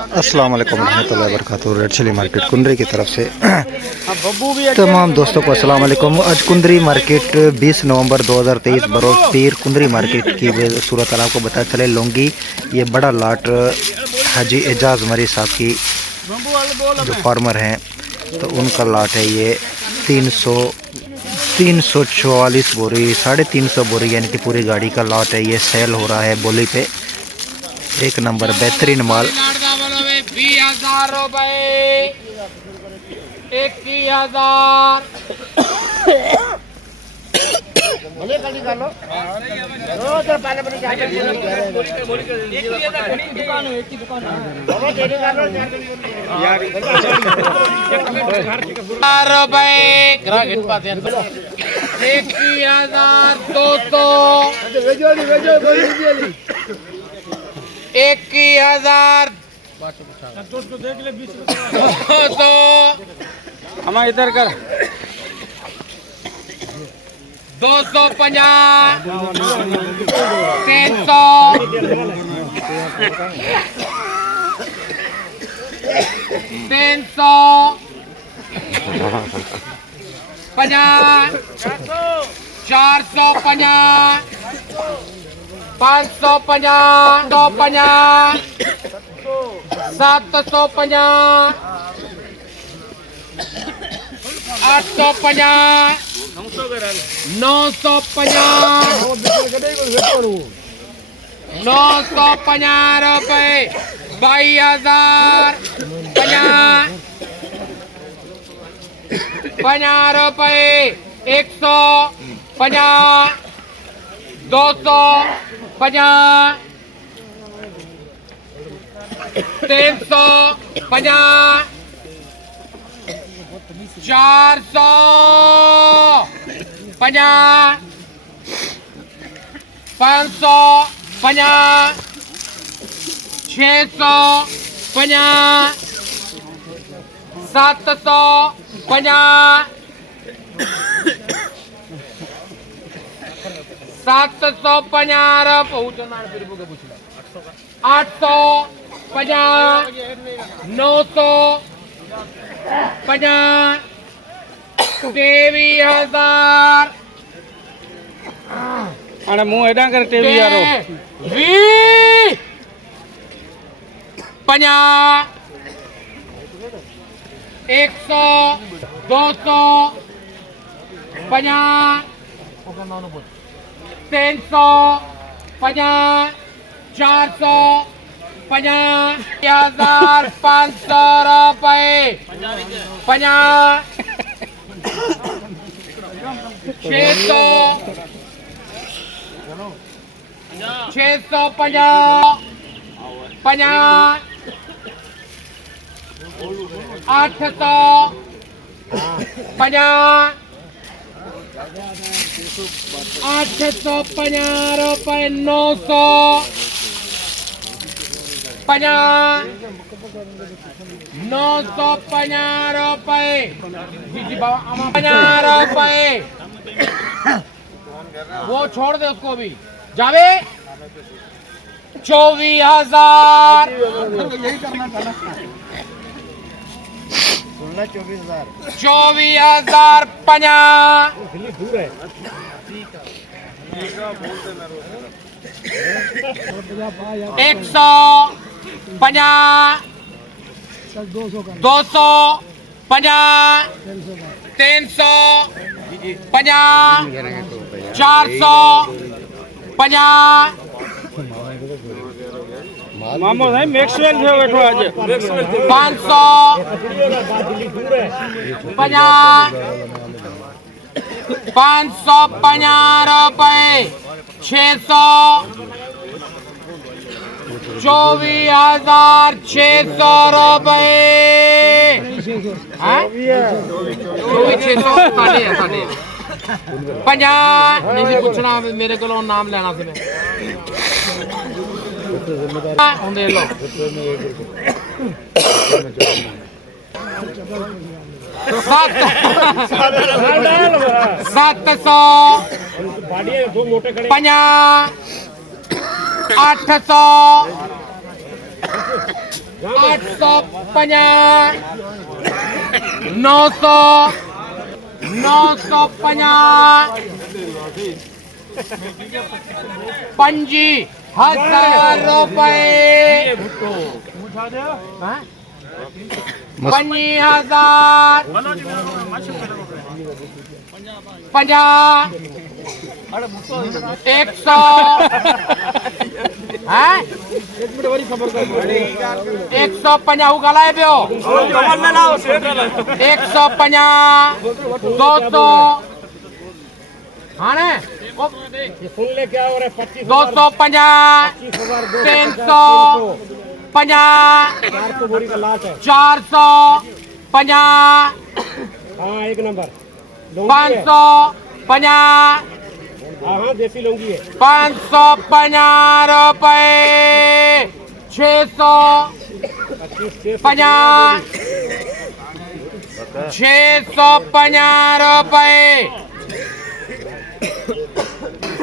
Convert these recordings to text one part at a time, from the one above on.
अस्सलाम वालेकुम रहमतुल्लाहि व बरकातुहू। रेड चिली मार्केट कुंदरी की तरफ से तमाम दोस्तों को अस्सलाम वालेकुम। आज कुंदरी मार्केट 20 नवंबर 2023 बरोज़ पीर कुंदरी मार्केट की सूरत आपको बता चले। लोंगी ये बड़ा लाट हाजी एजाज मरी साहब की जो फार्मर हैं तो उनका लाट है ये 344 बोरी 350 बोरी यानी कि पूरी गाड़ी का लाट है। ये सेल हो रहा है बोली पे। एक नंबर बेहतरीन माल। 20,000 रुपए 21,000 21,000 हमारा इधर कर 250 300 350 450 550 250 750 850 950 रुपए 22,000 50 रुपए 150 250 350 450 550 650 750 850 950 23,000 अरे मुंह एडा कर टीवी यारो 50 100 200 50 300 50 400 50,500 रुपए 50 600 650 50 800 50 850 रुपए 900 50 950 रुपए 50 रुपए वो छोड़ दे उसको भी जावे 24,000 24,000 50 150 200 50 300 50 400 50 मामो भाई मैक्सवेल से बैठो आज 500 50 550 रुपए 600 24,600 रुपए 50 नहीं पूछना मेरे को नाम लेना सी दे लो 700 50 800 850 900 950 50,000 रुपए 50,000 50 100 हैं 150 गलाए पियो 150 200 हाँ ने 250 350 400 एक नंबर 550 हाँ देसी लौंगी है 550 रुपए 600 50 650 रुपए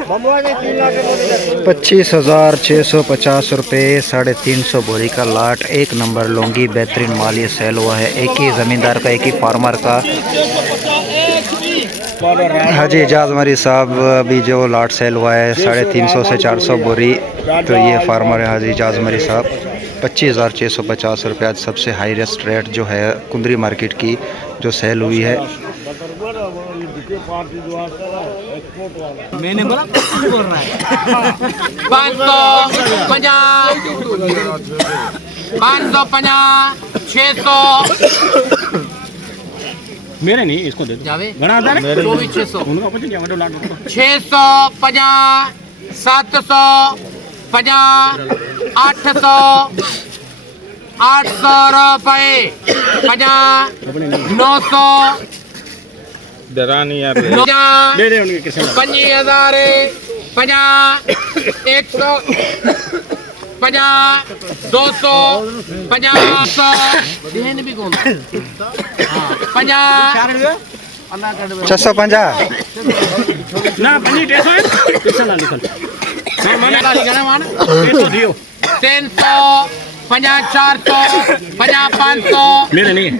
25,650 रुपये 350 बोरी का लाट। एक नंबर लौंगी बेहतरीन माल ये सेल हुआ है। एक ही ज़मींदार का, एक ही फार्मर का। हाजी एजाज मरी साहब अभी जो लाट सेल हुआ है 350 से 400 बोरी, तो ये फार्मर है हाजी एजाज मरी साहब। 25,650 रुपये आज सबसे हाईएस्ट रेट जो है कुंदरी मार्केट की जो सेल हुई है। मैंने बोला बोल रहा है 550 600 मेरे नहीं इसको दे दो जावे घना था ना 2400 उनका कुछ नहीं मतलब लाट 650 750 800 800 रुपए 900 डरानी यार दे दे उनके किसी 50,000 50 100 50 200 50 देन भी कौन 50 650 ना बनी टेसो है किसी ना लिखल मैंने गाली करना मान टेसो दियो 300 50 400 50 500 मेरे नहीं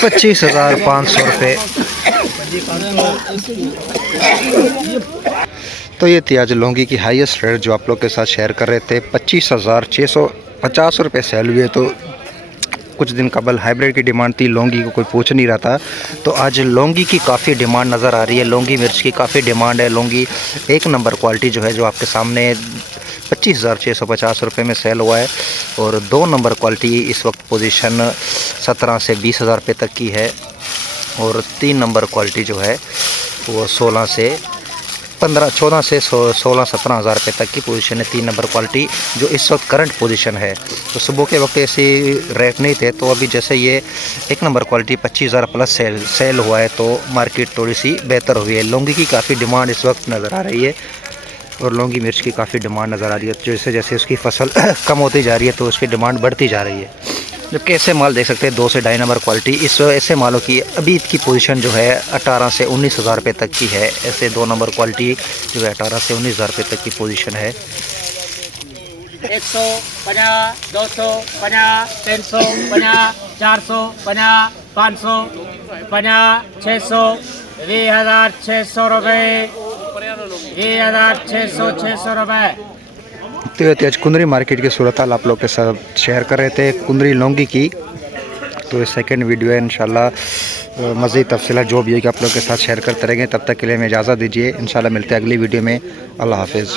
25,500 रुपये। तो ये थी आज लौंगी की हाईएस्ट रेट जो आप लोग के साथ शेयर कर रहे थे। 25,650 रुपये सेल हुए। तो कुछ दिन कबल हाइब्रिड की डिमांड थी, लौंगी को कोई पूछ नहीं रहा था, तो आज लौंगी की काफ़ी डिमांड नज़र आ रही है। लौंगी मिर्च की काफ़ी डिमांड है। लौंगी एक नंबर क्वालिटी जो है जो आपके सामने 25,650 रुपये में सेल हुआ है। और 2 नंबर क्वालिटी इस वक्त पोजीशन 17 से 20,000 रुपये तक की है। और 3 नंबर क्वालिटी जो है वो 14 से 16-17 हज़ार रुपये तक की पोजीशन है। 3 नंबर क्वालिटी जो इस वक्त करंट पोजीशन है। तो सुबह के वक्त ऐसे रेट नहीं थे, तो अभी जैसे ये 1 नंबर क्वालिटी 25,000 प्लस सेल हुआ है, तो मार्केट थोड़ी सी बेहतर हुई है। लौंगी की काफ़ी डिमांड इस वक्त नज़र आ रही है और लौंगी मिर्च की काफ़ी डिमांड नज़र आ रही है। जैसे जैसे उसकी फसल कम होती जा रही है तो उसकी डिमांड बढ़ती जा रही है। जबकि ऐसे माल देख सकते हैं 2 से 2.5 नंबर क्वालिटी, इस ऐसे मालों की अभी की पोजीशन जो है 18 से 19,000 रुपये तक की है। ऐसे 2 नंबर क्वालिटी जो है 18 से 19,000 रुपये तक की पोजीशन है। 150 250 350 450 550 600 20,600 रुपये 20,600 रुपये। तो ये आज कुंदरी मार्केट की सूरत हाल आप लोग के साथ शेयर कर रहे थे कुंदरी लौंगी की। तो ये सेकंड वीडियो है, इंशाल्लाह मज़ीद तफसीलात जो भी है कि आप लोग के साथ शेयर करते रहेंगे। तब तक के लिए हमें इजाज़त दीजिए, इंशाल्लाह मिलते हैं अगली वीडियो में। अल्लाह हाफिज़।